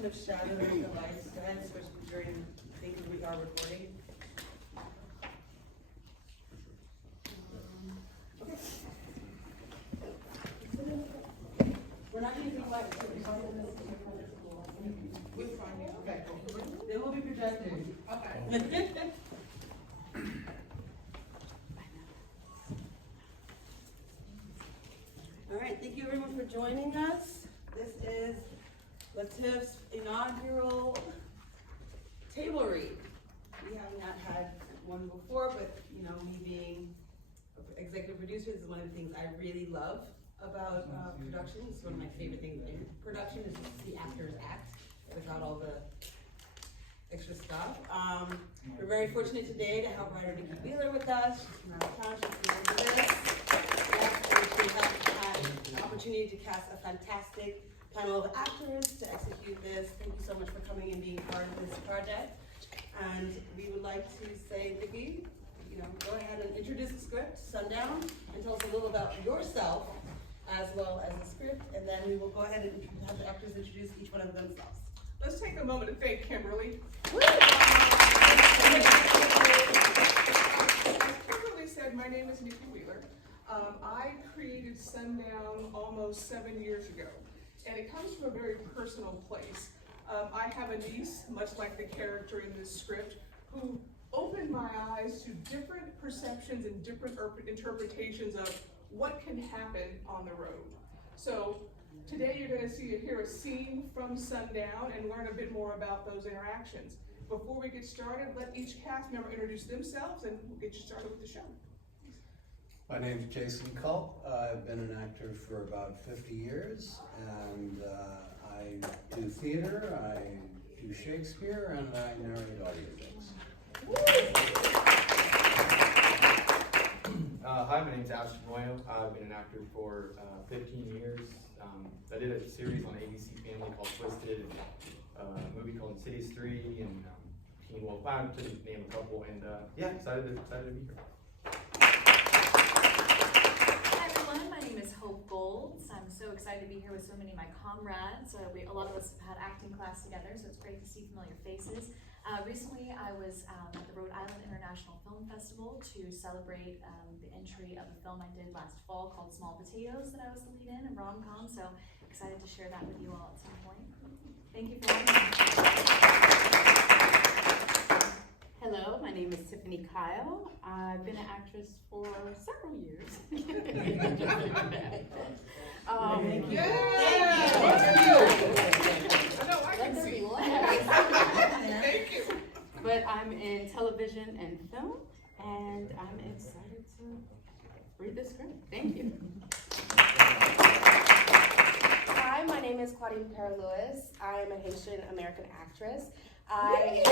question of shadowing the lights, go ahead and switch during, because we are recording. Okay. We're not using lights. We're fine. Okay. They will be projected. Okay. All right, thank you everyone for joining us. This is Latif's inaugural table read. We have not had one before, but you know, me being executive producer, this is one of the things I really love about production. It's one of my favorite things in production is just the actors act without all the extra stuff. We're very fortunate today to have writer Nikki Wheeler with us. She's from out of town, she's new to this. We have had an opportunity to cast a fantastic panel of actors to execute this. Thank you so much for coming and being part of this project. And we would like to say, Nikki, you know, go ahead and introduce the script, Sundown, and tell us a little about yourself as well as the script, and then we will go ahead and have the actors introduce each one of themselves. Let's take a moment to thank Kimberly. Woo! As Kimberly said, my name is Nikki Wheeler. I created Sundown almost 7 years ago, and it comes from a very personal place. I have a niece, much like the character in this script, who opened my eyes to different perceptions and different interpretations of what can happen on the road. So today you're going to hear a scene from Sundown and learn a bit more about those interactions. Before we get started, let each cast member introduce themselves and we'll get you started with the show. My name's Jason Culp. I've been an actor for about 50 years, and I do theater, I do Shakespeare, and I narrate audiobooks. Hi, my name's Ashton Moyo. I've been an actor for 15 years. I did a series on ABC Family called Twisted, a movie called Cities 3, and Teen Wolf. I to name a couple, and yeah, excited to be here. Hi everyone, my name is Hope Golds. I'm so excited to be here with so many of my comrades. A lot of us have had acting class together, so it's great to see familiar faces. Recently, I was at the Rhode Island International Film Festival to celebrate the entry of a film I did last fall called Small Potatoes that I was the lead in, a rom-com, so excited to share that with you all at some point. Thank you for having me. Hello, my name is Tiffany Kyle. I've been an actress for several years. Thank you. No, I can see. Thank you. But I'm in television and film, and I'm excited to read the script. Thank you. Hi, my name is Claudine Perez-Lewis. I am a Haitian American actress. I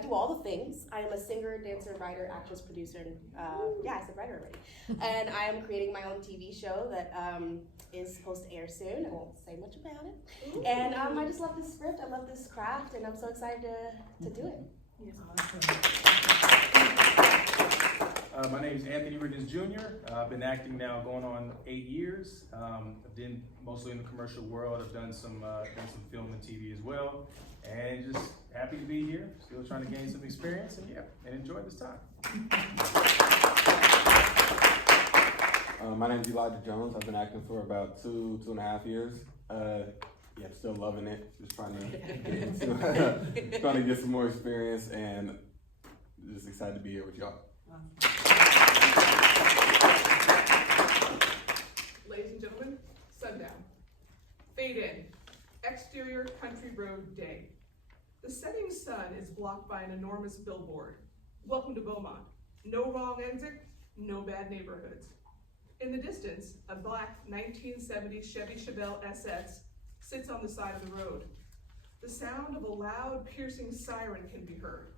do all the things. I am a singer, dancer, writer, actress, producer, and yeah, I said writer already. And I am creating my own TV show that is supposed to air soon. I won't say much about it. Ooh. And I just love this script. I love this craft, and I'm so excited to do it. My name is Anthony Riggins Jr. I've been acting now going on 8 years. I've been mostly in the commercial world. I've done some film and TV as well. And just happy to be here. Still trying to gain some experience and yeah, and enjoy this time. My name is Elijah Jones. I've been acting for about 2.5 years. Yeah, I'm still loving it. Just trying to get some more experience and just excited to be here with y'all. Ladies and gentlemen, Sundown. Fade in. Exterior country road day. The setting sun is blocked by an enormous billboard. Welcome to Beaumont. No wrong exit, no bad neighborhoods. In the distance, a black 1970 Chevy Chevelle SS sits on the side of the road. The sound of a loud, piercing siren can be heard.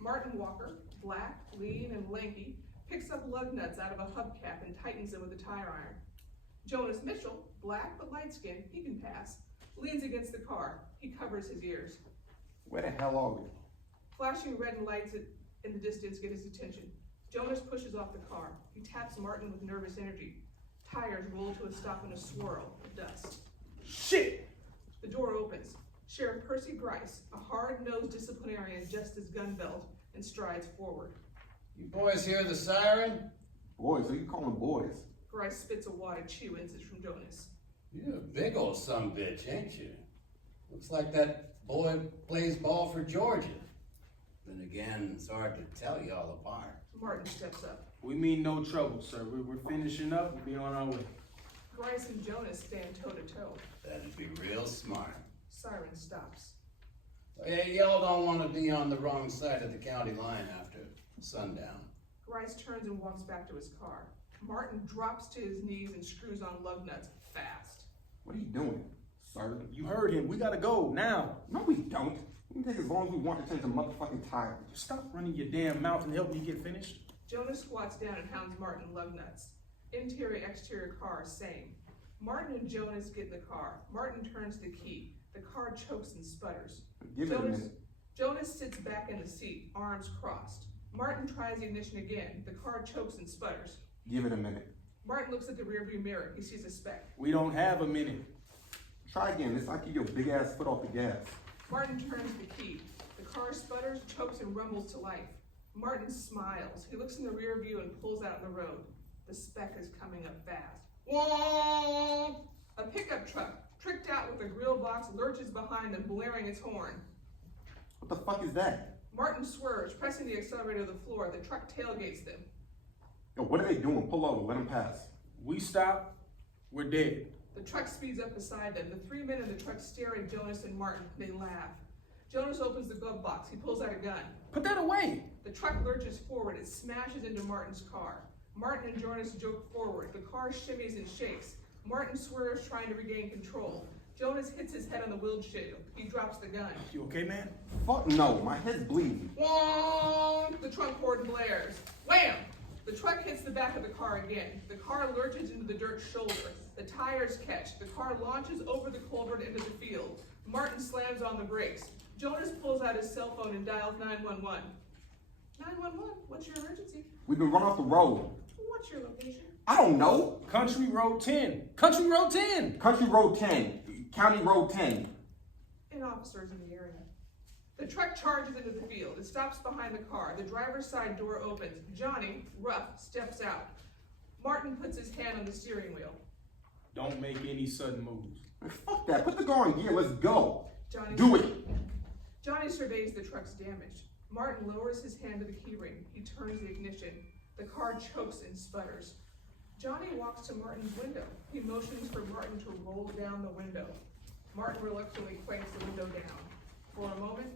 Martin Walker, black, lean, and lanky, picks up lug nuts out of a hubcap and tightens them with a tire iron. Jonas Mitchell, black but light-skinned, he can pass, leans against the car. He covers his ears. Where the hell are we? Flashing red lights in the distance get his attention. Jonas pushes off the car. He taps Martin with nervous energy. Tires roll to a stop in a swirl of dust. Shit! The door opens. Sheriff Percy Grice, a hard-nosed disciplinarian, adjusts his gun belt and strides forward. You boys hear the siren? Boys, who you calling boys? Grice spits a wad of chew inches from Jonas. You're a big old sumbitch, ain't you? Looks like that boy plays ball for Georgia. Then again, it's hard to tell you all apart. Martin steps up. We mean no trouble, sir. We're finishing up. We'll be on our way. Grice and Jonas stand toe-to-toe. That'd be real smart. Siren stops. Hey, y'all don't want to be on the wrong side of the county line after sundown. Grice turns and walks back to his car. Martin drops to his knees and screws on lug nuts fast. What are you doing, sir? You heard him. We gotta go now. No, we don't. We can take as long as we want to change the motherfucking tire. Just stop running your damn mouth and help me get finished. Jonas squats down and hounds Martin lug nuts. Interior, exterior car, same. Martin and Jonas get in the car. Martin turns the key. The car chokes and sputters. Give it a minute. Jonas sits back in the seat, arms crossed. Martin tries the ignition again. The car chokes and sputters. Give it a minute. Martin looks at the rearview mirror. He sees a speck. We don't have a minute. Try again. It's like you your big ass foot off the gas. Martin turns the key. The car sputters, chokes, and rumbles to life. Martin smiles. He looks in the rear view and pulls out on the road. The speck is coming up fast. Whoa! A pickup truck, tricked out with a grill box, lurches behind them, blaring its horn. What the fuck is that? Martin swerves, pressing the accelerator to the floor. The truck tailgates them. Yo, what are they doing? Pull over. Let them pass. We stop, we're dead. The truck speeds up beside them. The three men in the truck stare at Jonas and Martin. They laugh. Jonas opens the glove box. He pulls out a gun. Put that away. The truck lurches forward. It smashes into Martin's car. Martin and Jonas joke forward. The car shimmies and shakes. Martin swerves, trying to regain control. Jonas hits his head on the windshield. He drops the gun. You okay, man? Fuck no. My head's bleeding. Wong! The trunk horn blares. Wham! The truck hits the back of the car again. The car lurches into the dirt shoulder. The tires catch. The car launches over the culvert into the field. Martin slams on the brakes. Jonas pulls out his cell phone and dials 911. 911, what's your emergency? We've been run off the road. What's your location? I don't know. Country Road 10. Country Road 10. Country Road 10. County Road 10. And officers in the area. The truck charges into the field. It stops behind the car. The driver's side door opens. Johnny, rough, steps out. Martin puts his hand on the steering wheel. Don't make any sudden moves. Man, fuck that. Put the car in gear. Let's go. Johnny Do it. Johnny surveys the truck's damage. Martin lowers his hand to the keyring. He turns the ignition. The car chokes and sputters. Johnny walks to Martin's window. He motions for Martin to roll down the window. Martin reluctantly cranks the window down. For a moment,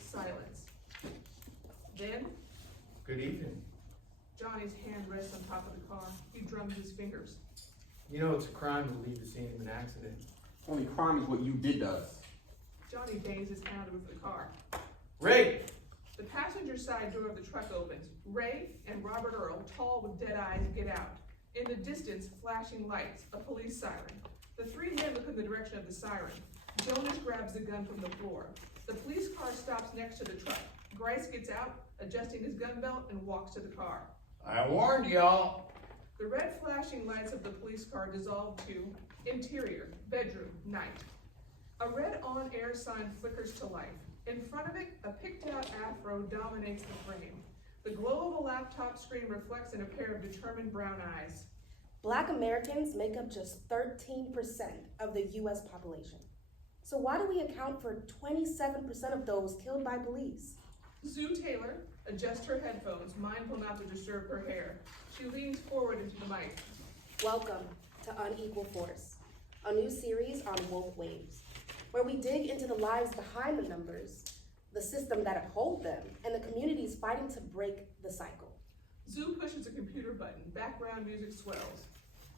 silence. Then, Good evening. Johnny's hand rests on top of the car. He drums his fingers. You know it's a crime to leave the scene of an accident. Only crime is what you did to us. Johnny bangs his hand on the roof of the car. Ray! The passenger side door of the truck opens. Ray and Robert Earl, tall with dead eyes, get out. In the distance, flashing lights, a police siren. The three men look in the direction of the siren. Jonas grabs the gun from the floor. The police car stops next to the truck. Grice gets out, adjusting his gun belt, and walks to the car. I warned y'all. The red flashing lights of the police car dissolve to interior, bedroom, night. A red on-air sign flickers to life. In front of it, a picked-out afro dominates the frame. The glow of a laptop screen reflects in a pair of determined brown eyes. Black Americans make up just 13% of the US population. So why do we account for 27% of those killed by police? Sue Taylor adjusts her headphones, mindful not to disturb her hair. She leans forward into the mic. Welcome to Unequal Force, a new series on woke waves, where we dig into the lives behind the numbers, the system that uphold them, and the communities fighting to break the cycle. Sue pushes a computer button. Background music swells.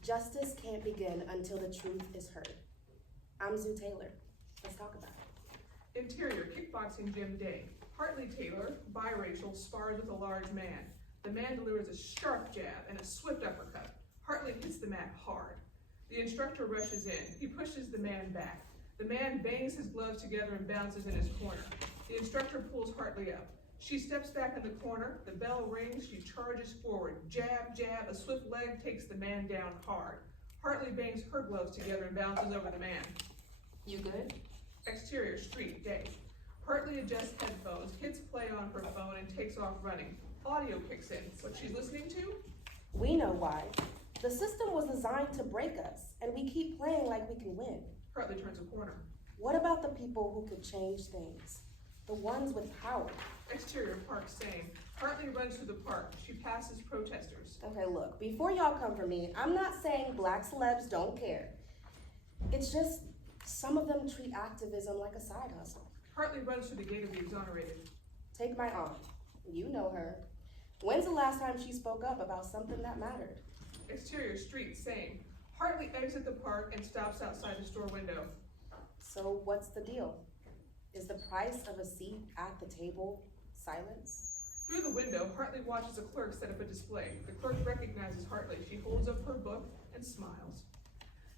Justice can't begin until the truth is heard. I'm Sue Taylor. Let's talk about it. Interior, kickboxing gym day. Hartley Taylor, biracial, spars with a large man. The man delivers a sharp jab and a swift uppercut. Hartley hits the mat hard. The instructor rushes in. He pushes the man back. The man bangs his gloves together and bounces in his corner. The instructor pulls Hartley up. She steps back in the corner, the bell rings, she charges forward. Jab, jab, a swift leg takes the man down hard. Hartley bangs her gloves together and bounces over the man. You good? Exterior, street, day. Hartley adjusts headphones, hits play on her phone, and takes off running. Audio kicks in. What she's listening to? We know why. The system was designed to break us, and we keep playing like we can win. Hartley turns a corner. What about the people who could change things? The ones with power. Exterior, park, same. Hartley runs through the park. She passes protesters. Okay, look, before y'all come for me, I'm not saying black celebs don't care. It's just some of them treat activism like a side hustle. Hartley runs through the gate of the exonerated. Take my aunt. You know her. When's the last time she spoke up about something that mattered? Exterior, street, same. Hartley exits the park and stops outside the store window. So what's the deal? Is the price of a seat at the table silence? Through the window, Hartley watches a clerk set up a display. The clerk recognizes Hartley. She holds up her book and smiles.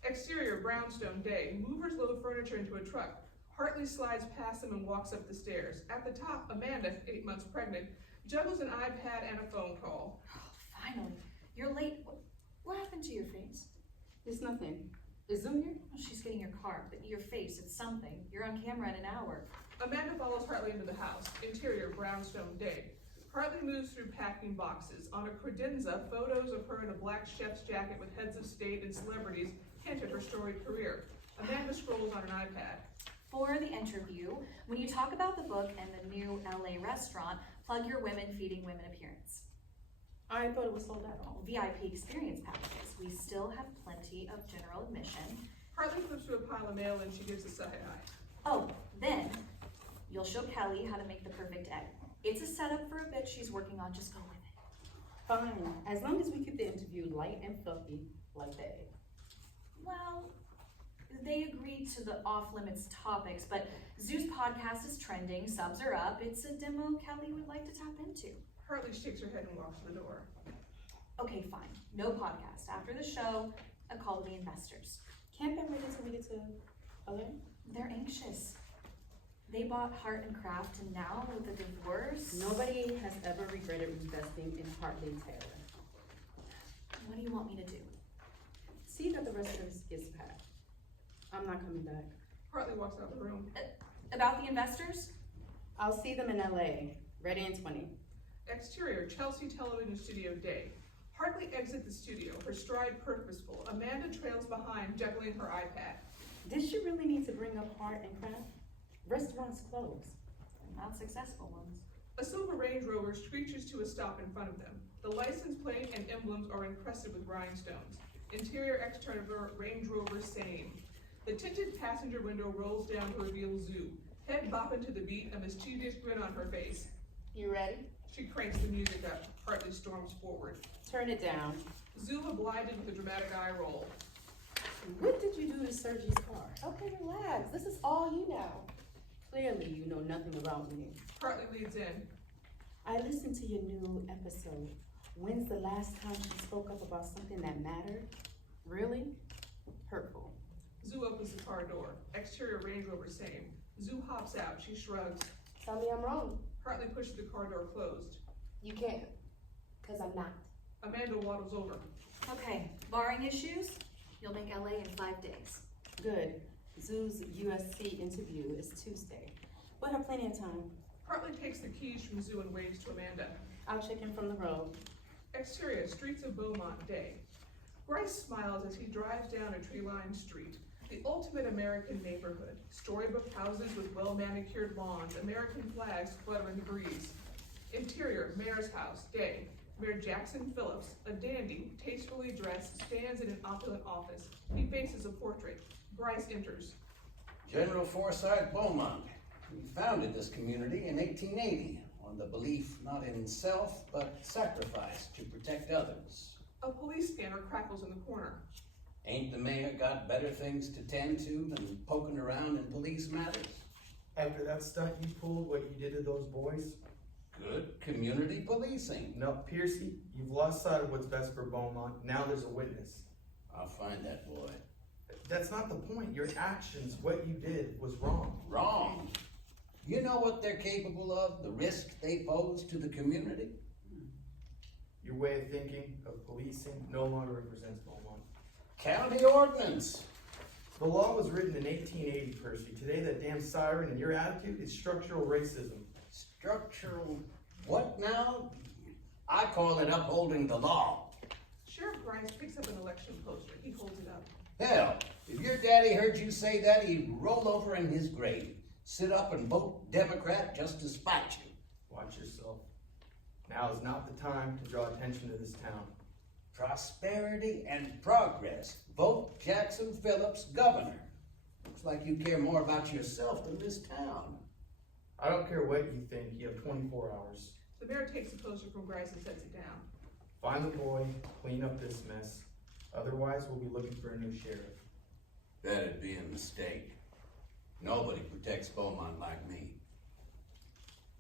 Exterior, brownstone, day. Movers load furniture into a truck. Hartley slides past them and walks up the stairs. At the top, Amanda, 8 months pregnant, juggles an iPad and a phone call. Finally, you're late. What happened to your face? It's nothing. Is Zoom here? Oh, she's getting your car, but your face, it's something. You're on camera in an hour. Amanda follows Hartley into the house. Interior, brownstone, day. Hartley moves through packing boxes. On a credenza, photos of her in a black chef's jacket with heads of state and celebrities hint at her storied career. Amanda scrolls on an iPad. For the interview, when you talk about the book and the new LA restaurant, plug your women feeding women appearance. I thought it was sold out. Oh, VIP experience packages. We still have plenty of general admission. Hartley flips through a pile of mail and she gives a side eye. Oh, then you'll show Kelly how to make the perfect egg. It's a setup for a bit she's working on. Just go with it. Fine, as long as we keep the interview light and fluffy like that. Well, they agreed to the off-limits topics, but Zoo's podcast is trending, subs are up. It's a demo Kelly would like to tap into. Hartley shakes her head and walks to the door. Okay, fine. No podcast. After the show, a call to the investors. Can't they wait until we get to LA? They're anxious. They bought Heart and Craft, and now with the divorce. Nobody has ever regretted investing in Hartley Taylor. What do you want me to do? See that the rest of us gets packed. I'm not coming back. Hartley walks out of the room. About the investors? I'll see them in LA, ready in 20. Exterior, Chelsea Television Studio, day. Hartley exits the studio, her stride purposeful. Amanda trails behind, juggling her iPad. Did she really need to bring up Heart and Craft? Restaurants close. Not successful ones. A silver Range Rover screeches to a stop in front of them. The license plate and emblems are encrusted with rhinestones. Interior, exterior, Range Rover, same. The tinted passenger window rolls down to reveal Zoo. Head bopping to the beat, a mischievous grin on her face. You ready? She cranks the music up. Hartley storms forward. Turn it down. Zoo obliged with a dramatic eye roll. What did you do to Sergi's car? Okay, relax. This is all you now. Clearly you know nothing about me. Hartley leads in. I listened to your new episode. When's the last time she spoke up about something that mattered? Really? Hurtful. Zoo opens the car door. Exterior, Range Rover, same. Zoo hops out. She shrugs. Tell me I'm wrong. Hartley pushes the car door closed. You can't, because I'm not. Amanda waddles over. Okay, barring issues, you'll make LA in 5 days. Good. Zoo's USC interview is Tuesday. We'll have plenty of time. Hartley takes the keys from Zoo and waves to Amanda. I'll check in from the road. Exterior, streets of Beaumont, day. Bryce smiles as he drives down a tree-lined street. The ultimate American neighborhood. Storybook houses with well-manicured lawns, American flags flutter in the breeze. Interior, Mayor's house, day. Mayor Jackson Phillips, a dandy, tastefully dressed, stands in an opulent office. He faces a portrait. Bryce enters. General Forsyth Beaumont. We founded this community in 1880 on the belief not in self, but sacrifice to protect others. A police scanner crackles in the corner. Ain't the mayor got better things to tend to than poking around in police matters? After that stunt you pulled, what you did to those boys? Good community policing. No, Piercy, you've lost sight of what's best for Beaumont. Now there's a witness. I'll find that boy. That's not the point. Your actions, what you did, was wrong. Wrong. You know what they're capable of, the risk they pose to the community? Your way of thinking of policing no longer represents Beaumont. County ordinance. The law was written in 1880, Percy. Today, that damn siren and your attitude is structural racism. Structural, what now? I call it upholding the law. Sheriff Grice picks up an election poster. He holds it up. Hell, if your daddy heard you say that, he'd roll over in his grave. Sit up and vote Democrat just to spite you. Watch yourself. Now is not the time to draw attention to this town. Prosperity and progress. Vote Jackson Phillips governor. Looks like you care more about yourself than this town. I don't care what you think, you have 24 hours. The mayor takes the poster from Grice and sets it down. Find the boy, clean up this mess. Otherwise, we'll be looking for a new sheriff. That'd be a mistake. Nobody protects Beaumont like me.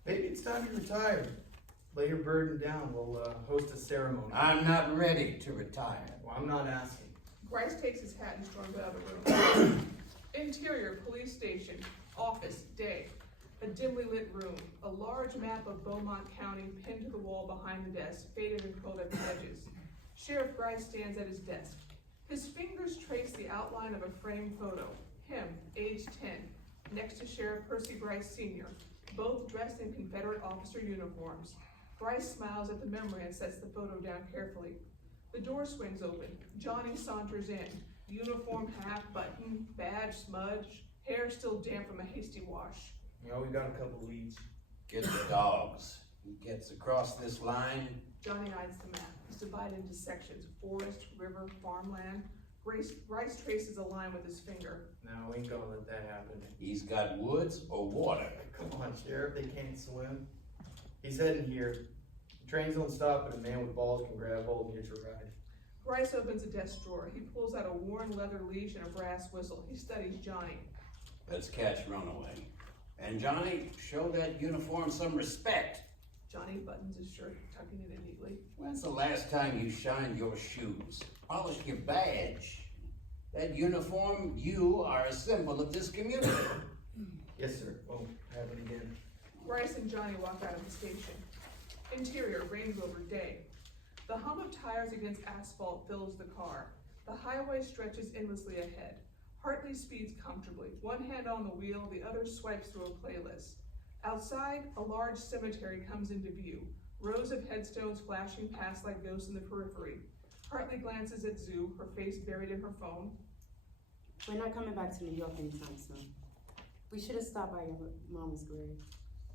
Maybe it's time you retired. Lay your burden down, we'll host a ceremony. I'm not ready to retire. Well, I'm not asking. Grice takes his hat and storms out of the room. Interior, police station, office, day. A dimly lit room, a large map of Beaumont County pinned to the wall behind the desk, faded and curled at the edges. Sheriff Grice stands at his desk. His fingers trace the outline of a framed photo. Him, age 10, next to Sheriff Percy Grice Sr., both dressed in Confederate officer uniforms. Grice smiles at the memory and sets the photo down carefully. The door swings open. Johnny saunters in. Uniform half button, badge smudged, hair still damp from a hasty wash. You know, we got a couple leads. Get the dogs. He gets across this line. Johnny eyes the map. It's divided into sections: forest, river, farmland. Grice traces a line with his finger. No, we ain't gonna let that happen. He's got woods or water. Come on, Sheriff, they can't swim. He's heading here. The trains don't stop, but a man with balls can grab hold and hitch a ride. Grice opens a desk drawer. He pulls out a worn leather leash and a brass whistle. He studies Johnny. Let's catch runaway. And Johnny, show that uniform some respect. Johnny buttons his shirt, tucking it in neatly. When's the last time you shined your shoes, polished your badge? That uniform, you are a symbol of this community. Yes, sir. Won't happen again. Grice and Johnny walk out of the station. Interior, Range Rover, day. The hum of tires against asphalt fills the car. The highway stretches endlessly ahead. Hartley speeds comfortably, one hand on the wheel, the other swipes through a playlist. Outside, a large cemetery comes into view, rows of headstones flashing past like ghosts in the periphery. Hartley glances at Zoo, her face buried in her phone. We're not coming back to New York anytime soon. We should have stopped by your mom's grave.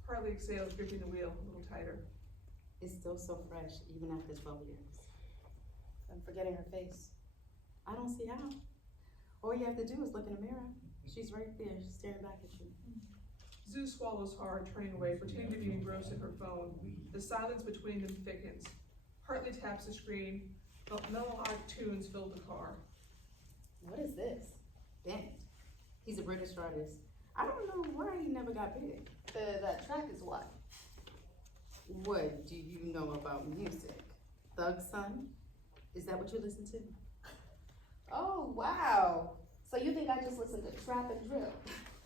Hartley exhales, gripping the wheel a little tighter. It's still so fresh, even after 12 years. I'm forgetting her face. I don't see how. All you have to do is look in the mirror. She's right there, staring back at you. Zoo swallows hard, turning away, pretending to be engrossed in her phone. The silence between them thickens. Hartley taps the screen. Melodic tunes fill the car. What is this? Bent. He's a British artist. I don't know why he never got big. That track is what? What do you know about music? Thug Son? Is that what you listen to? Oh, wow. So you think I just listen to trap and drill?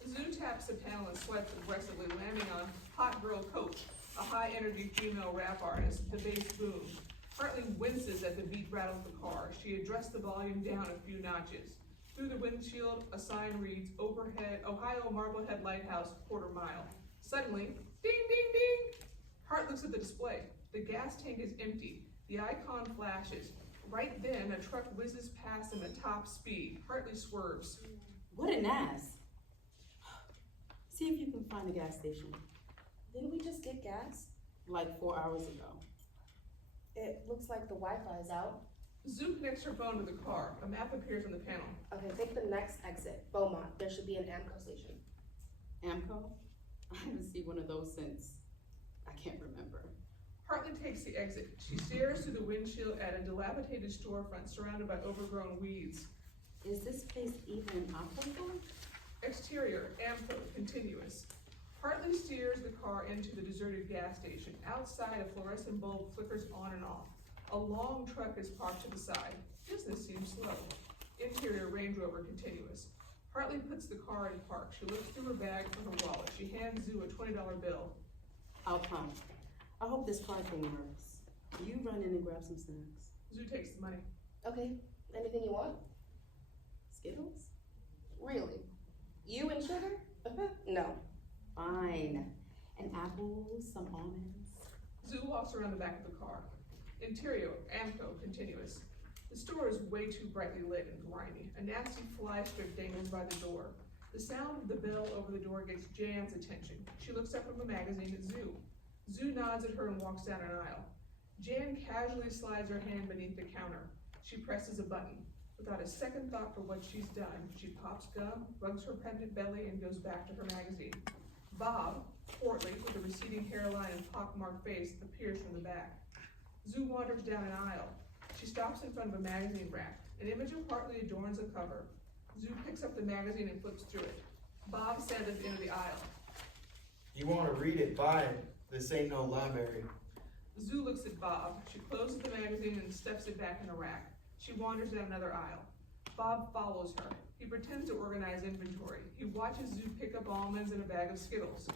Zoo taps the panel and swipes aggressively, landing on Hot Girl Coach, a high-energy female rap artist. The bass booms. Hartley winces as the beat rattles the car. She adjusts the volume down a few notches. Through the windshield, a sign reads, overhead, Ohio Marblehead Lighthouse, quarter-mile. Suddenly, ding, ding, ding! Hart looks at the display. The gas tank is empty. The icon flashes. Right then, a truck whizzes past them at top speed. Hartley swerves. What an ass. See if you can find a gas station. Didn't we just get gas? Like 4 hours ago. It looks like the Wi-Fi is out. Zoo connects her phone to the car. A map appears on the panel. Okay, take the next exit, Beaumont. There should be an AMCO station. AMCO? I haven't seen one of those since I can't remember. Hartley takes the exit. She stares through the windshield at a dilapidated storefront surrounded by overgrown weeds. Is this place even operable? Exterior, AMCO, continuous. Hartley steers the car into the deserted gas station. Outside, a fluorescent bulb flickers on and off. A long truck is parked to the side. Business seems slow. Interior, Range Rover, continuous. Hartley puts the car in park. She looks through her bag for her wallet. She hands Zoo a $20 bill. I'll come. I hope this card thing works. You run in and grab some snacks. Zoo takes the money. Okay, anything you want? Skittles? Really? You and sugar? No. Fine. An apple, some almonds. Zoo walks around the back of the car. Interior, Amco, continuous. The store is way too brightly lit and grimy. A nasty fly strip dangles by the door. The sound of the bell over the door gets Jan's attention. She looks up from a magazine at Zoo. Zoo nods at her and walks down an aisle. Jan casually slides her hand beneath the counter. She presses a button. Without a second thought for what she's done, she pops gum, rubs her pregnant belly, and goes back to her magazine. Bob, portly, with a receding hairline and pockmarked face, appears from the back. Zoo wanders down an aisle. She stops in front of a magazine rack. An image of Hartley adorns a cover. Zoo picks up the magazine and flips through it. Bob stands at the end of the aisle. You wanna read it, buy it. This ain't no library. Zoo looks at Bob. She closes the magazine and steps it back in a rack. She wanders down another aisle. Bob follows her. He pretends to organize inventory. He watches Zoo pick up almonds and a bag of Skittles.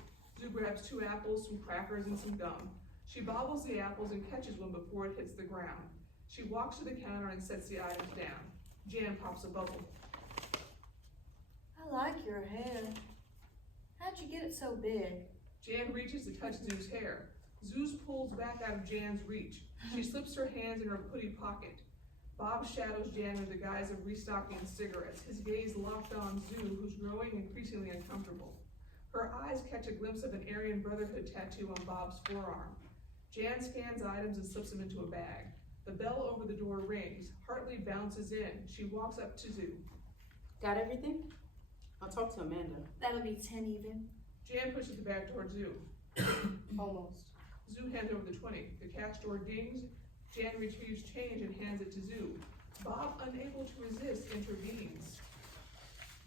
Zoo grabs 2 apples, some crackers, and some gum. She bobbles the apples and catches one before it hits the ground. She walks to the counter and sets the items down. Jan pops a bubble. I like your hair. How'd you get it so big? Jan reaches to touch Zoo's hair. Zeus pulls back out of Jan's reach. She slips her hands in her hoodie pocket. Bob shadows Jan with the guise of restocking cigarettes, his gaze locked on Zoo, who's growing increasingly uncomfortable. Her eyes catch a glimpse of an Aryan Brotherhood tattoo on Bob's forearm. Jan scans items and slips them into a bag. The bell over the door rings. Hartley bounces in. She walks up to Zoo. Got everything? I'll talk to Amanda. That'll be 10 even. Jan pushes the bag toward Zoo. Almost. Zoo hands over the 20. The cash drawer dings. Jan retrieves change and hands it to Zoo. Bob, unable to resist, intervenes.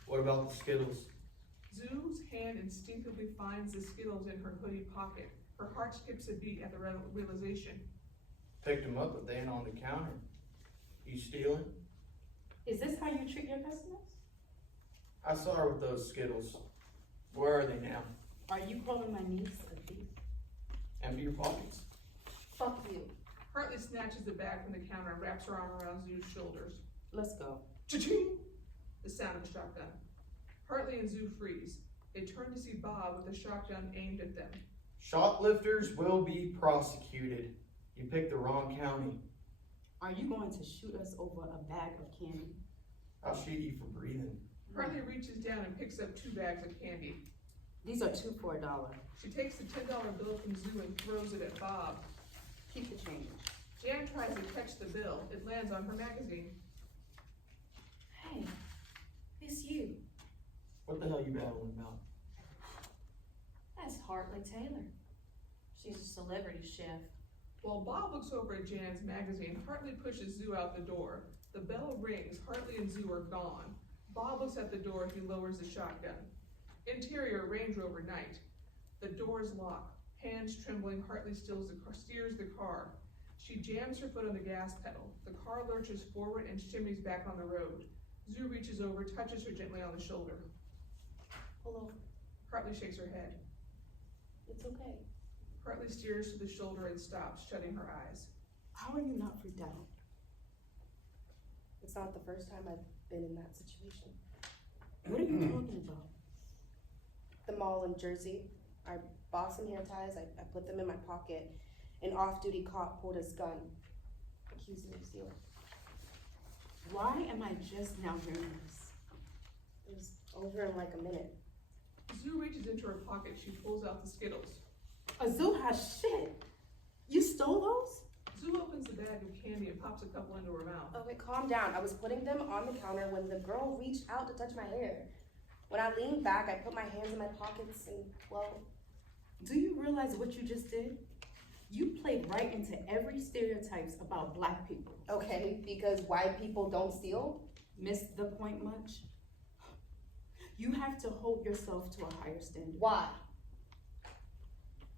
What about the Skittles? Zoo's hand instinctively finds the Skittles in her hoodie pocket. Her heart skips a beat at the realization. Picked them up, but they ain't on the counter. You stealing? Is this how you treat your customers? I saw her with those Skittles. Where are they now? Are you calling my niece a thief? Empty your pockets. Fuck you. Hartley snatches the bag from the counter and wraps her arm around Zoo's shoulders. Let's go. Cha-ching! The sound of a shotgun. Hartley and Zoo freeze. They turn to see Bob with a shotgun aimed at them. Shoplifters will be prosecuted. You picked the wrong county. Are you going to shoot us over a bag of candy? I'll shoot you for breathing. Hartley reaches down and picks up 2 bags of candy. These are 2 for $1. She takes the $10 bill from Zoo and throws it at Bob. Keep the change. Jan tries to catch the bill. It lands on her magazine. Hey, it's you. What the hell you battling about? That's Hartley Taylor. She's a celebrity chef. While Bob looks over at Jan's magazine, Hartley pushes Zoo out the door. The bell rings. Hartley and Zoo are gone. Bob looks at the door. He lowers the shotgun. Interior, Range Rover, night. The doors lock. Hands trembling, Hartley steers the car. She jams her foot on the gas pedal. The car lurches forward and shimmies back on the road. Zoo reaches over, touches her gently on the shoulder. Pull over. Hartley shakes her head. It's okay. Hartley steers to the shoulder and stops, shutting her eyes. How are you not freaked out? It's not the first time I've been in that situation. What are you talking about? The mall in Jersey. I bought some hair ties. I put them in my pocket. An off-duty cop pulled his gun, accused me of stealing. Why am I just now hearing this? It was over in like a minute. Zoo reaches into her pocket. She pulls out the Skittles. Azul has shit. You stole those? Zoo opens the bag of candy and pops a couple into her mouth. Okay, calm down. I was putting them on the counter when the girl reached out to touch my hair. When I leaned back, I put my hands in my pockets and, well... Do you realize what you just did? You played right into every stereotypes about black people. Okay, because white people don't steal? Missed the point much? You have to hold yourself to a higher standard. Why?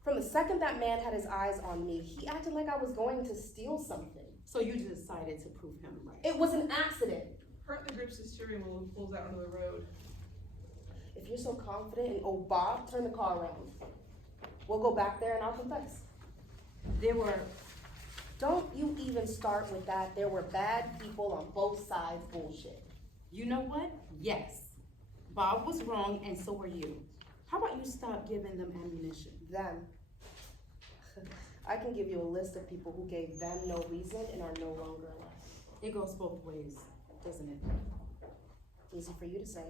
From the second that man had his eyes on me, he acted like I was going to steal something. So you decided to prove him right. It was an accident. Hartley grips the steering wheel and pulls out onto the road. you're so confident, and oh, Bob, turn the car around. We'll go back there and I'll confess. There were, Don't you even start with that. There were bad people on both sides bullshit. you know what? Yes. Bob was wrong and so were you. How about you stop giving them ammunition? Them. I can give you a list of people who gave them no reason and are no longer alive. It goes both ways, doesn't it? Easy for you to say.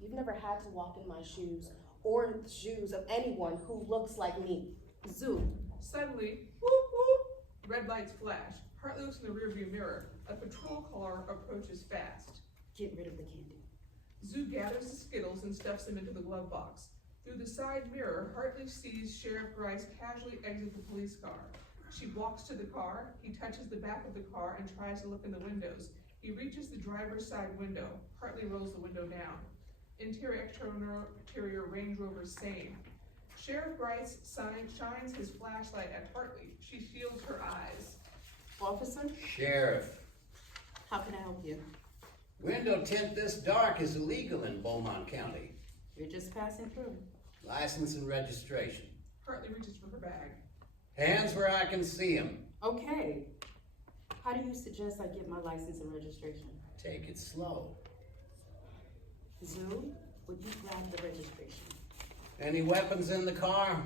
You've never had to walk in my shoes or the shoes of anyone who looks like me. Zoo, Suddenly, whoop whoop, red lights flash. Hartley looks in the rearview mirror. A patrol car approaches fast. get rid of the candy. Zoo gathers the Skittles and stuffs them into the glove box. Through the side mirror, Hartley sees Sheriff Grice casually exit the police car. She walks to the car. He touches the back of the car and tries to look in the windows. He reaches the driver's side window. Hartley rolls the window down. Interior Range Rover same. Sheriff Grice shines his flashlight at Hartley. She shields her eyes. Officer, Sheriff, how can I help you? window tint this dark is illegal in Beaumont County. You're just passing through. License and registration. Hartley reaches for her bag. Hands where I can see 'em. Okay. How do you suggest I get my license and registration? Take it slow. Zoo, would you grab the registration? Any weapons in the car?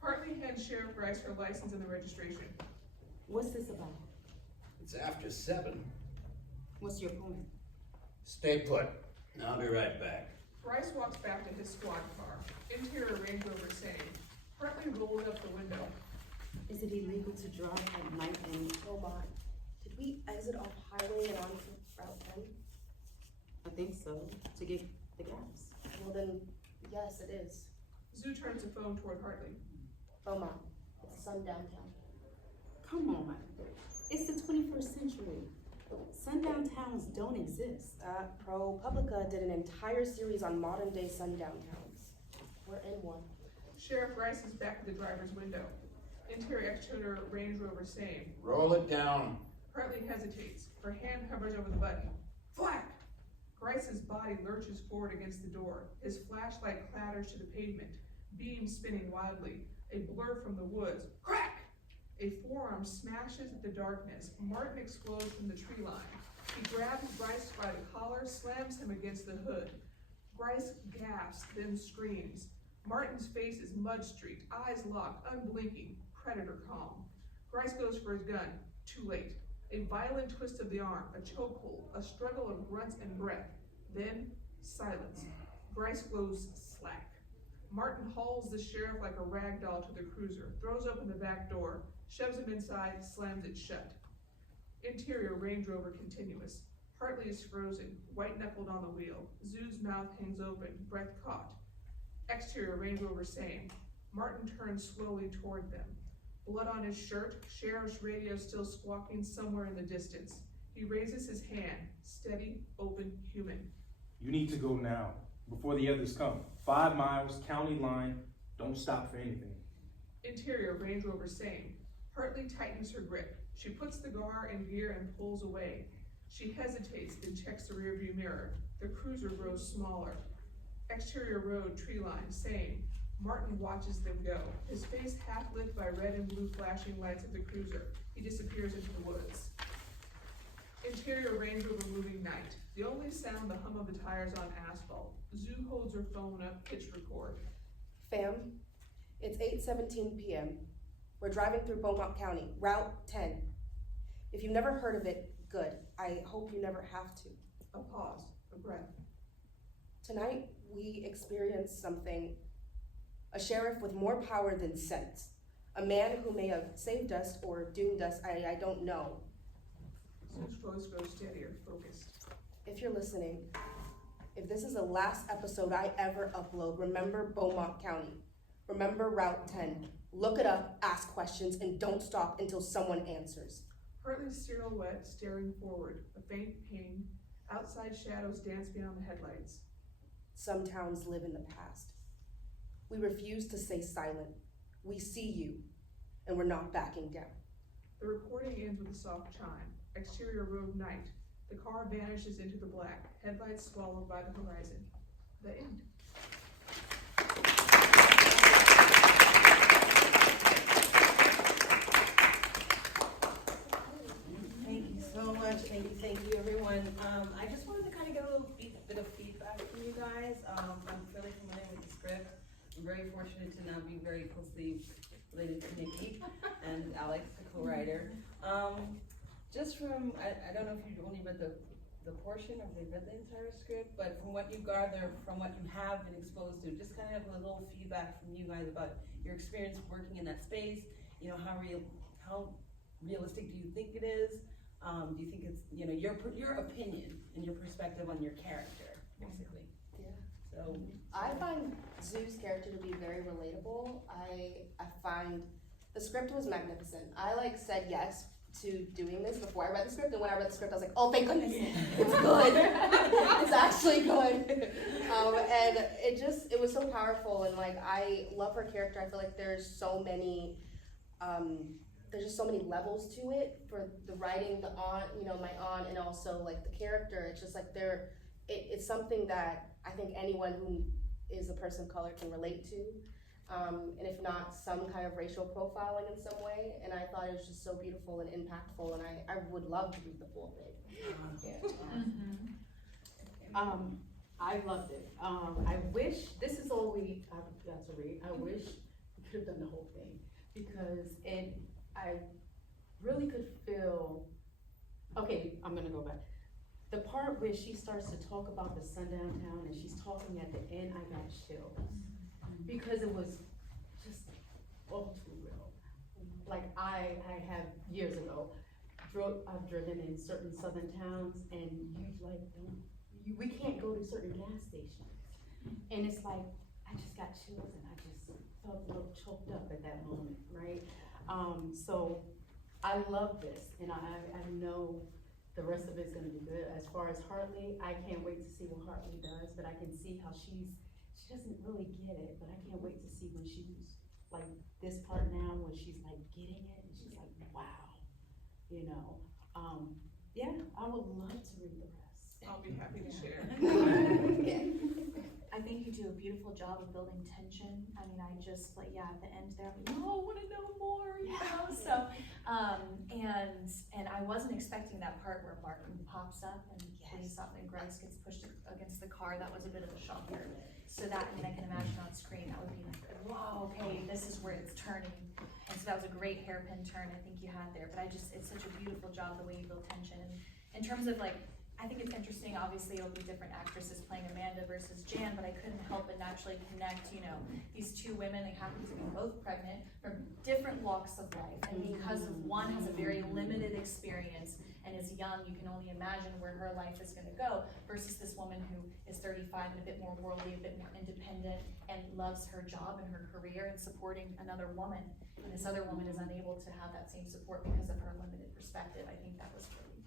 Hartley hands Sheriff Grice her license and the registration. What's this about? It's after 7. What's your point? Stay put. I'll be right back. Grice walks back to his squad car. Interior Range Rover same. Hartley rolls up the window. Is it illegal to drive at night in Beaumont. Did we exit off highway and onto Route 10? I think so, to get the gas. Well then, yes, it is. Zoo turns the phone toward Hartley. Beaumont. It's a sundown town. Come on, it's the 21st century. Sundown towns don't exist. ProPublica did an entire series on modern day sundown towns. We're in one. Sheriff Grice is back at the driver's window. Exterior Range Rover same. Roll it down. Hartley hesitates. Her hand hovers over the button. Thwack! Grice's body lurches forward against the door. His flashlight clatters to the pavement, beams spinning wildly. A blur from the woods. Crack! A forearm smashes at the darkness. Martin explodes from the tree line. He grabs Grice by the collar, slams him against the hood. Grice gasps, then screams. Martin's face is mud-streaked, eyes locked, unblinking, predator calm. Grice goes for his gun. Too late. A violent twist of the arm, a chokehold, a struggle of grunts and breath. Then, silence. Grice goes slack. Martin hauls the sheriff like a rag doll to the cruiser, throws open the back door, shoves him inside, slams it shut. Interior Range Rover continuous. Hartley is frozen, white-knuckled on the wheel. Zoo's mouth hangs open, breath caught. Exterior Range Rover same. Martin turns slowly toward them. Blood on his shirt, sheriff's radio still squawking somewhere in the distance. He raises his hand, steady, open, human. You need to go now, before the others come. 5 miles, county line, don't stop for anything. Interior Range Rover same. Hartley tightens her grip. She puts the car in gear and pulls away. She hesitates, then checks the rearview mirror. The cruiser grows smaller. Exterior road, tree line, same. Martin watches them go, his face half lit by red and blue flashing lights of the cruiser. He disappears into the woods. Interior Range Rover moving night. The only sound, the hum of the tires on asphalt. Zoo holds her phone up, pitch record. Fam, it's 8:17 p.m. We're driving through Beaumont County, Route 10. If you've never heard of it, good. I hope you never have to. A pause, a breath. Tonight, we experienced something. A sheriff with more power than sense. A man who may have saved us or doomed us, I don't know. Zoo's voice grows steadier, focused. If you're listening, if this is the last episode I ever upload, remember Beaumont County. Remember Route 10. Look it up, ask questions, and don't stop until someone answers. Hartley's silhouette staring forward, a faint ping. Outside shadows dance beyond the headlights. Some towns live in the past. We refuse to stay silent. We see you, and we're not backing down. The recording ends with a soft chime. Exterior road night. The car vanishes into the black, headlights swallowed by the horizon. the end. Thank you so much, thank you, everyone. I just wanted to kind of get a little bit of feedback from you guys. I'm fairly familiar with the script. I'm very fortunate to now be very closely related to Nikki and Alex, the co-writer. Just from, I don't know if you only read the portion or if they read the entire script, but from what you gather, from what you have been exposed to, just kind of a little feedback from you guys about your experience working in that space. You know, how realistic do you think it is? Do you think it's, you know, your opinion and your perspective on your character, basically? Yeah. So, I find Zoo's character to be very relatable. I find the script was magnificent. I said yes to doing this before I read the script, and when I read the script I was like, oh thank goodness, it's good. It's actually good. And it was so powerful, and I love her character. I feel like there's just so many levels to it, for the writing, the aunt, my aunt, and also the character. It's just it's something that I think anyone who is a person of color can relate to. And if not, some kind of racial profiling in some way. And I thought it was just so beautiful and impactful, and I would love to read the full thing. I loved it. I wish, this is all I got to read. I wish we could have done the whole thing, because I really could feel, okay, I'm gonna go back. The part where she starts to talk about the Sundown town and she's talking at the end, I got chills. Because it was just all too real. I have years ago, I've driven in certain southern towns, and we can't go to certain gas stations. And it's I just got chills, and I just felt a little choked up at that moment, right? So I love this, and I know the rest of it's gonna be good. As far as Hartley, I can't wait to see what Hartley does, but I can see how she doesn't really get it, but I can't wait to see when she's this part now, when she's getting it, and she's wow, yeah, I would love to read the rest. I'll be happy to share. I think you do a beautiful job of building tension. I mean, at the end there, I'm I want to know more, so, and I wasn't expecting that part where Martin pops up and and Grace gets pushed against the car. That was a bit of a shocker. So I can imagine on screen, that would be whoa, okay, this is where it's turning. And so that was a great hairpin turn I think you had there, but it's such a beautiful job the way you build tension. And in terms of I think it's interesting, obviously it'll be different actresses playing Amanda versus Jan, but I couldn't help but naturally connect, these two women, they happen to be both pregnant from different walks of life. And because one has a very limited experience and is young, you can only imagine where her life is gonna go, versus this woman who is 35 and a bit more worldly, a bit more independent, and loves her job and her career and supporting another woman. And this other woman is unable to have that same support because of her limited perspective. I think that was really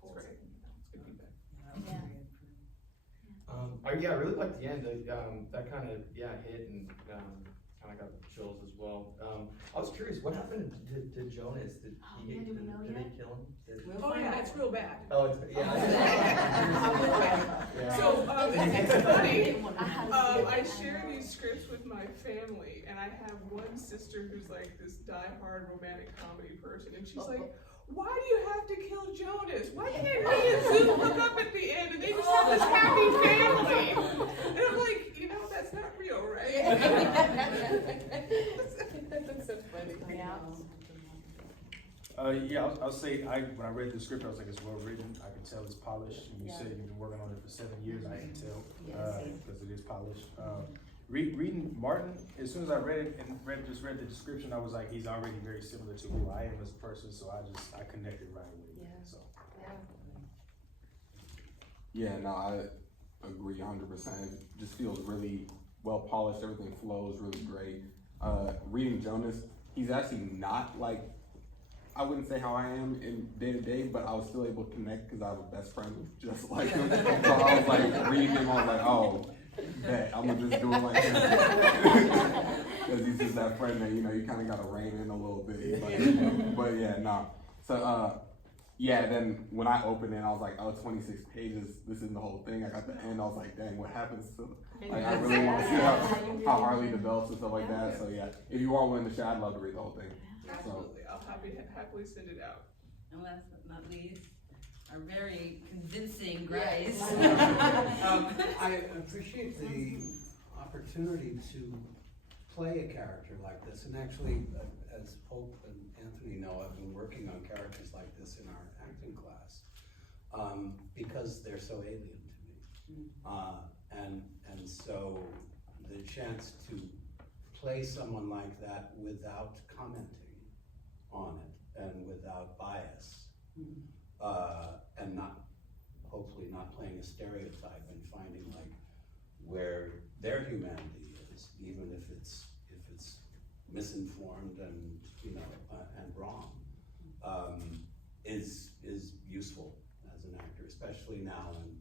cool. That's great. Good feedback. I really liked the end. That kind of hit, and kind of got chills as well. I was curious, what happened to Jonas? Did they kill him? It's real bad. Oh, yeah. So it's funny. I share these scripts with my family, and I have one sister who's this die-hard romantic comedy person, and she's like, why do you have to kill Jonas? Why can't he and Zoo hook up at the end and they just have this happy family? And I'm that's not real, right? That's so funny. I'll say when I read the script, I was it's well written. I can tell it's polished. And you said you've been working on it for 7 years. I can tell because it is polished. Reading Martin, as soon as I read it and read the description, I was he's already very similar to who I am as a person. So I connected right away. Yeah. So. Yeah, no, I agree 100%. It just feels really well polished. Everything flows really great. Reading Jonas, he's actually not I wouldn't say how I am in day to day, but I was still able to connect because I have a best friend who's just like him. So I was reading him, I was oh, bet I'm gonna just do it like him. Because he's just that friend that, you kind of gotta rein in a little bit. But yeah, no. So yeah, then when I opened it, I was like, oh, 26 pages, this isn't the whole thing. I got the end, I was like, dang, what happens to, like, I really want to see how Harley develops and stuff like that. So yeah, if you are willing to share, I'd love to read the whole thing. Absolutely, I'll happily send it out. And last but not least, our very convincing Grace. I appreciate the opportunity to play a character like this, and actually, as Hope and Anthony know, I've been working on characters like this in our acting class, because they're so alien to me. And so the chance to play someone like that without commenting on it and without bias, and not, hopefully not playing a stereotype and finding like where their humanity is, even if it's misinformed and and wrong, is useful as an actor, especially now. And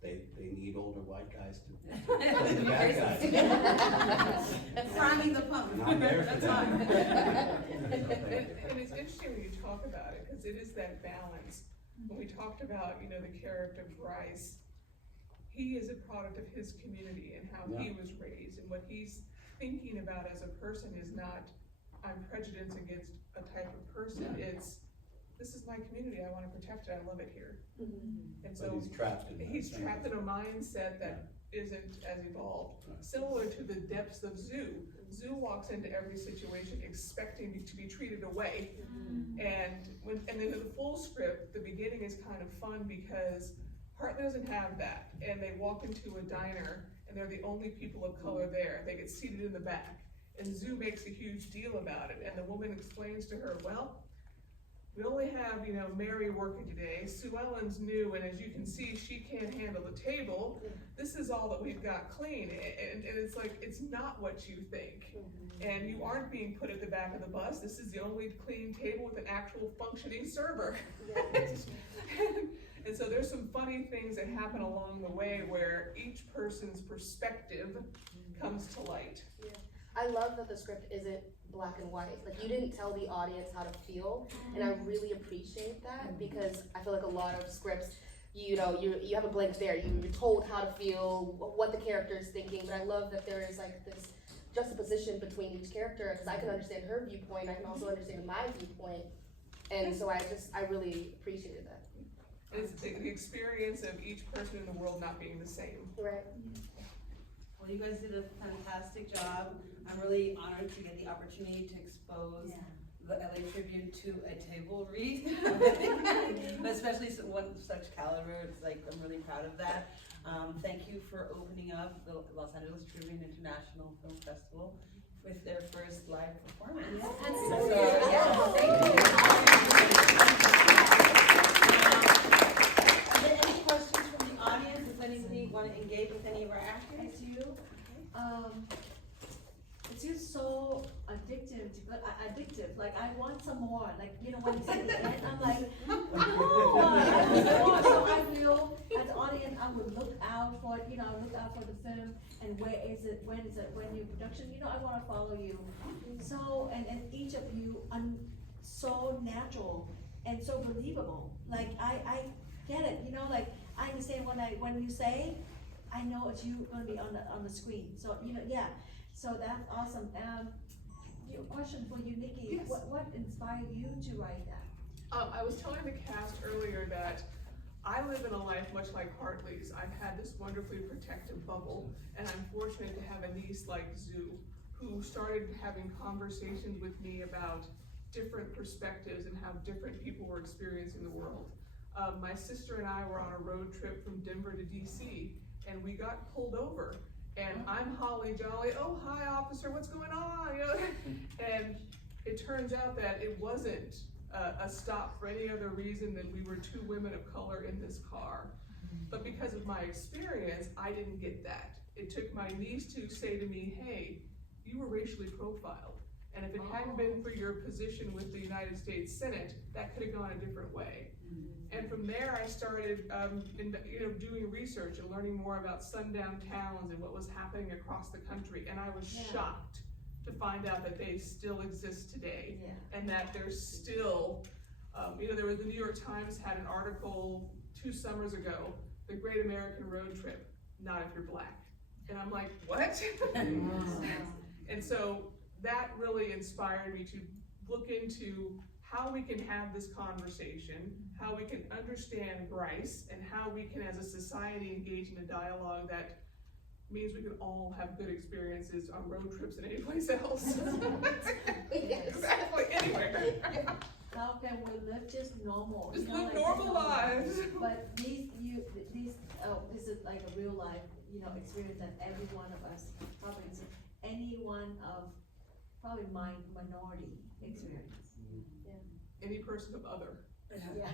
they need older white guys to play the bad guys. Priming the pump. And I'm there for that. And it's interesting when you talk about it, because it is that balance. When we talked about, the character Bryce, he is a product of his community and how he was raised, and what he's thinking about as a person is not, I'm prejudiced against a type of person. It's, this is my community, I want to protect it, I love it here. And so But he's trapped in that. he's trapped in a mindset that isn't as evolved. Similar to the depths of Zoo. Zoo walks into every situation expecting to be treated away. And then in the full script, the beginning is kind of fun because Hartley doesn't have that. And they walk into a diner and they're the only people of color there. They get seated in the back. And Zoo makes a huge deal about it. And the woman explains to her, well, we only have, Mary working today. Sue Ellen's new, and as you can see, she can't handle the table. This is all that we've got clean. And it's like, it's not what you think. And you aren't being put at the back of the bus. This is the only clean table with an actual functioning server. And so there's some funny things that happen along the way where each person's perspective comes to light. I love that the script isn't black and white. Like, you didn't tell the audience how to feel, and I really appreciate that, because I feel like a lot of scripts, you have a blank stare. You're told how to feel, what the character is thinking, but I love that there is like this juxtaposition between each character, because I can understand her viewpoint, I can also understand my viewpoint, and so I really appreciated that. It's the experience of each person in the world not being the same. Right. Well, you guys did a fantastic job. I'm really honored to get the opportunity to expose the LA Tribune to a table read, but especially one of such caliber. It's like, I'm really proud of that. Thank you for opening up the Los Angeles Tribune International Film Festival with their first live performance. Are there any questions from the audience? Does anybody want to engage with any of our actors? It's just so addictive, like I want some more, like, when you say the end, I'm like, oh, I want more. So I feel, as an audience, I would look out for, look out for the film, and when your production, I want to follow you. So, and each of you are so natural and so believable, like, I get it, like, I understand when you say, I know it's you gonna be on the screen, so, so that's awesome. Your question for you, Nikki, Yes. what inspired you to write that? I was telling the cast earlier that I live in a life much like Hartley's. I've had this wonderfully protective bubble, and I'm fortunate to have a niece like Zoo, who started having conversations with me about different perspectives and how different people were experiencing the world. My sister and I were on a road trip from Denver to DC, and we got pulled over. And I'm holly jolly, oh, hi officer, what's going on? And it turns out that it wasn't a stop for any other reason than we were two women of color in this car. But because of my experience, I didn't get that. It took my niece to say to me, hey, you were racially profiled. And if it hadn't been for your position with the United States Senate, that could have gone a different way. And from there, I started doing research and learning more about sundown towns and what was happening across the country. And I was shocked to find out that they still exist today, and that there's still The New York Times had an article 2 summers ago, the Great American Road Trip, not if you're black. And I'm like, what? And so that really inspired me to look into how we can have this conversation, how we can understand Bryce, and how we can, as a society, engage in a dialogue that means we can all have good experiences on road trips and any place else. Exactly, anywhere. How can we live just normal? Just you know, live like normal lives. But this is like a real life, experience that every one of us probably, any one of probably minority experience. Any person of other. Yeah.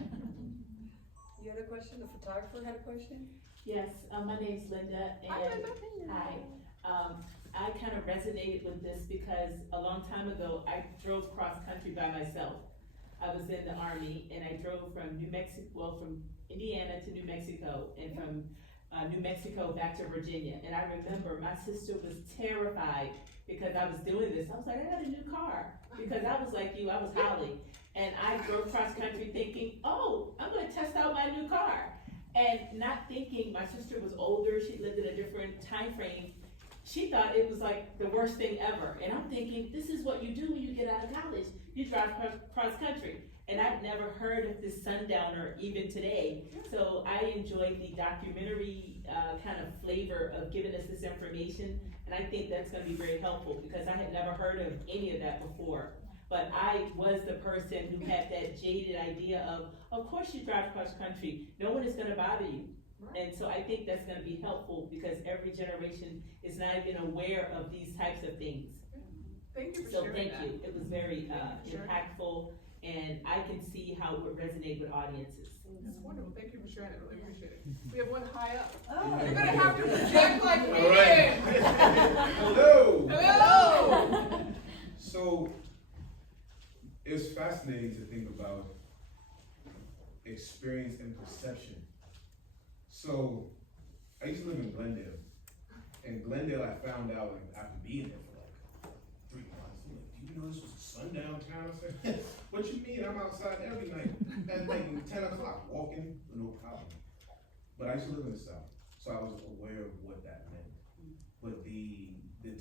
You had a question? The photographer had a question? Yes, my name's Linda, and hi. I kind of resonated with this because a long time ago, I drove cross-country by myself. I was in the Army, and I drove from from Indiana to New Mexico, and from New Mexico back to Virginia. And I remember my sister was terrified because I was doing this. I was like, I got a new car, because I was like you, I was Holly. And I drove cross-country thinking, oh, I'm gonna test out my new car. And not thinking my sister was older, she lived in a different time frame. She thought it was like the worst thing ever. And I'm thinking, this is what you do when you get out of college. You drive cross country. And I've never heard of this Sundowner even today. So I enjoyed the documentary kind of flavor of giving us this information. And I think that's gonna be very helpful because I had never heard of any of that before. But I was the person who had that jaded idea of course you drive cross country, no one is gonna bother you. And so I think that's gonna be helpful because every generation is not even aware of these types of things. Thank you for So sharing thank that. you, it was very impactful, and I can see how it would resonate with audiences. That's wonderful, thank you for sharing that, really appreciate it. We have one high up. Oh. You're gonna have to project like me. All right. Hello. Hello. So, it's fascinating to think about experience and perception. So, I used to live in Glendale. And Glendale, I found out after being there for 3 months. I'm like, do you know this was a sundown town? I said, what you mean? I'm outside every night at 10 o'clock, walking, no problem. But I used to live in the South, so I was aware of what that meant. But the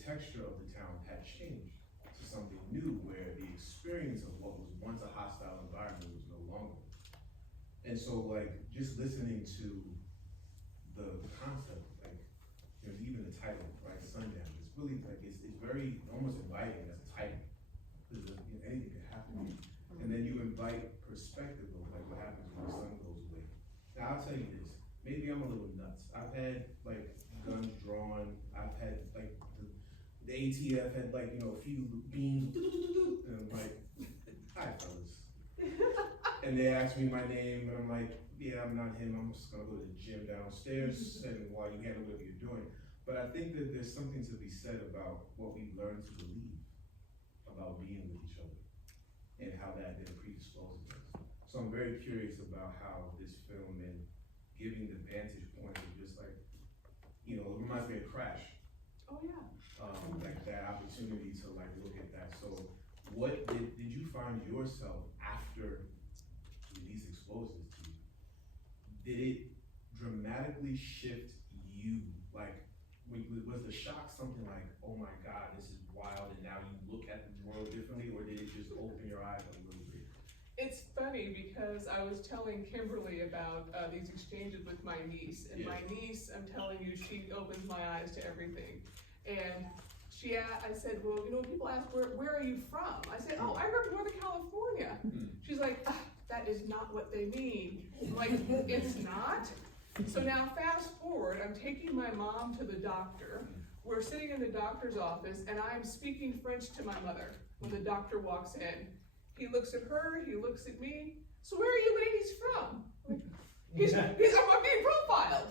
texture of the town had changed to something new, where the experience of what was once a hostile environment was no longer. And so, just listening to the concept, even the title, right, Sundown, it's really it's very almost inviting as a title, because anything can happen. And then you invite perspective of what happens when the sun goes away. Now I'll tell you this, maybe I'm a little nuts. I've had guns drawn, I've had the ATF had a few beams, and I'm like, hi fellas. And they asked me my name, and I'm like, yeah, I'm not him, I'm just gonna go to the gym downstairs, and while you handle whatever you're doing. But I think that there's something to be said about what we've learned to believe about being with each other, and how that then predisposes us. So I'm very curious about how this film and giving the vantage point of just it reminds me of Crash. Oh yeah. That opportunity to look at that. So what did you find yourself after these exposes to you? Did it dramatically shift you? Was the shock something like, oh my God, this is wild, and now you look at the world differently, or did it just open your eyes a little bit? It's funny because I was telling Kimberly about these exchanges with my niece, and my niece, I'm telling you, she opens my eyes to everything. And I said, well, people ask, where are you from? I said, oh, I grew up in Northern California. She's like, that is not what they mean. I'm like, it's not? So now fast forward, I'm taking my mom to the doctor. We're sitting in the doctor's office, and I'm speaking French to my mother when the doctor walks in. He looks at her, he looks at me. So where are you ladies from? I'm being profiled.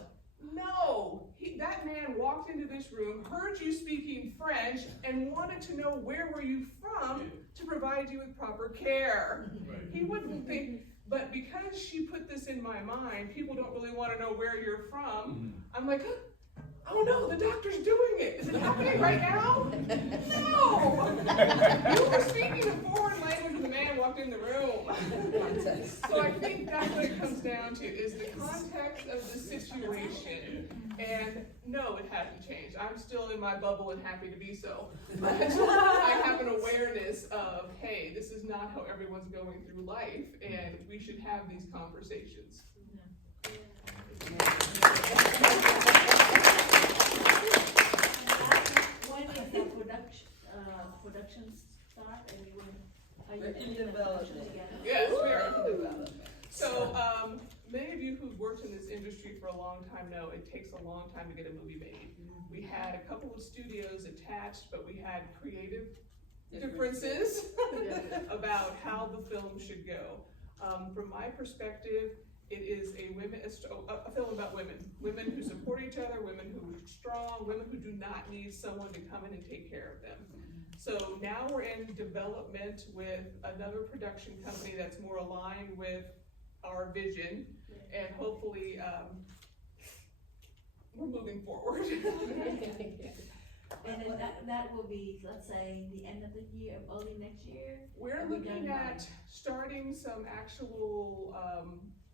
No, that man walked into this room, heard you speaking French, and wanted to know where were you from to provide you with proper care. Right. He wouldn't think, but because she put this in my mind, people don't really want to know where you're from. I'm like, oh no, the doctor's doing it. Is it happening right now? No! You were speaking a foreign language when the man walked in the room. So I think that's what it comes down to, is the context of the situation. And no, it hasn't changed. I'm still in my bubble and happy to be so. But I have an awareness of, hey, this is not how everyone's going through life, and we should have these conversations. When is the production start, and are you We're in putting the development. production together? Yes, we are in development. So, many of you who've worked in this industry for a long time know it takes a long time to get a movie made. We had a couple of studios attached, but we had creative differences about how the film should go. From my perspective, it is a film about women who support each other, women who are strong, women who do not need someone to come in and take care of them. So now we're in development with another production company that's more aligned with our vision, and hopefully we're moving forward. And then that will be, let's say, the end of the year, early next year? We're looking at starting some actual,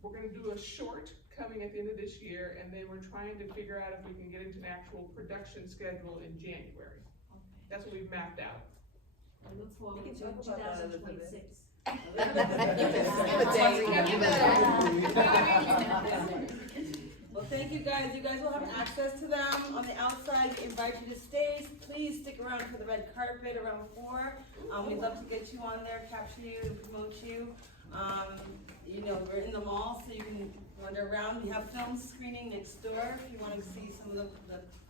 we're gonna do a short coming at the end of this year, and then we're trying to figure out if we can get into an actual production schedule in January. That's what we've mapped out. I look forward We to can talk about that, Elizabeth. 2026. Well, thank you guys. You guys will have access to them on the outside. We invite you to stay. Please stick around for the red carpet around 4. We'd love to get you on there, capture you, and promote you. You know, we're in the mall, so you can wander around. We have film screening next door if you want to see some of the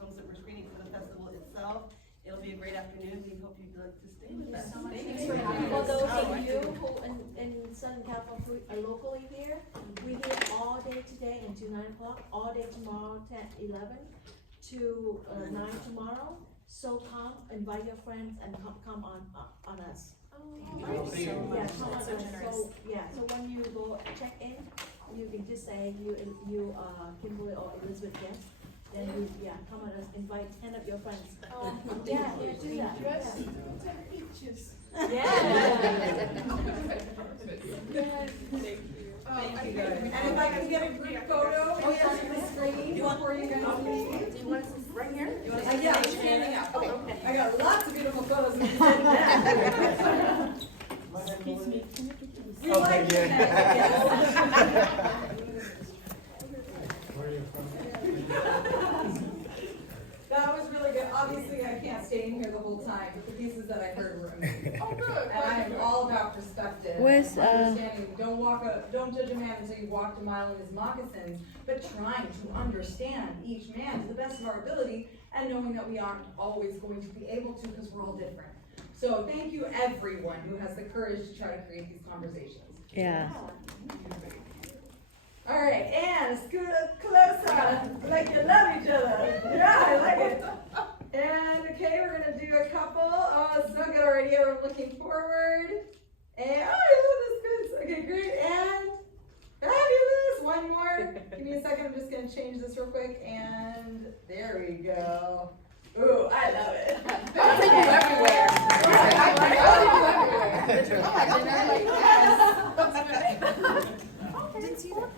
films that we're screening for the festival itself. It'll be a great afternoon. We hope you'd like to stay with us. Thanks for having us. For those of you who in Southern California are locally here, we're here all day today until 9 o'clock, all day tomorrow, 10, 11 to 9 tomorrow. So come, invite your friends, and come on us. Yeah, come on us. So when you go check in, you can just say you Kimberly or Elizabeth Jess. Then come on us, invite 10 of your friends. Yeah, do that. Take pictures. Yeah. Thank you guys. And if I can get a group photo, oh yes, on the screen before you guys leave. Do you want us right here? Yeah, I'm standing up. Okay. I got lots of beautiful photos. Excuse me, can you get to the We like that. That was really good. Obviously, I can't stay in here the whole time, but the pieces that I heard were amazing. Oh, good. And I am all about perspective. Where's, understanding. Don't judge a man until you've walked a mile in his moccasins, but trying to understand each man to the best of our ability, and knowing that we aren't always going to be able to because we're all different. So thank you everyone who has the courage to try to create these conversations. Yeah. All right, and scoot up closer, like you love each other. Yeah, I like it. And okay, we're gonna do a couple. Oh, it's so good already. We're looking forward. And oh, I love this good. Okay, great. And fabulous. One more. Give me a second. I'm just gonna change this real quick. And there we go. Ooh, I love it. I'll take you everywhere. I'll take you everywhere. Didn't see that.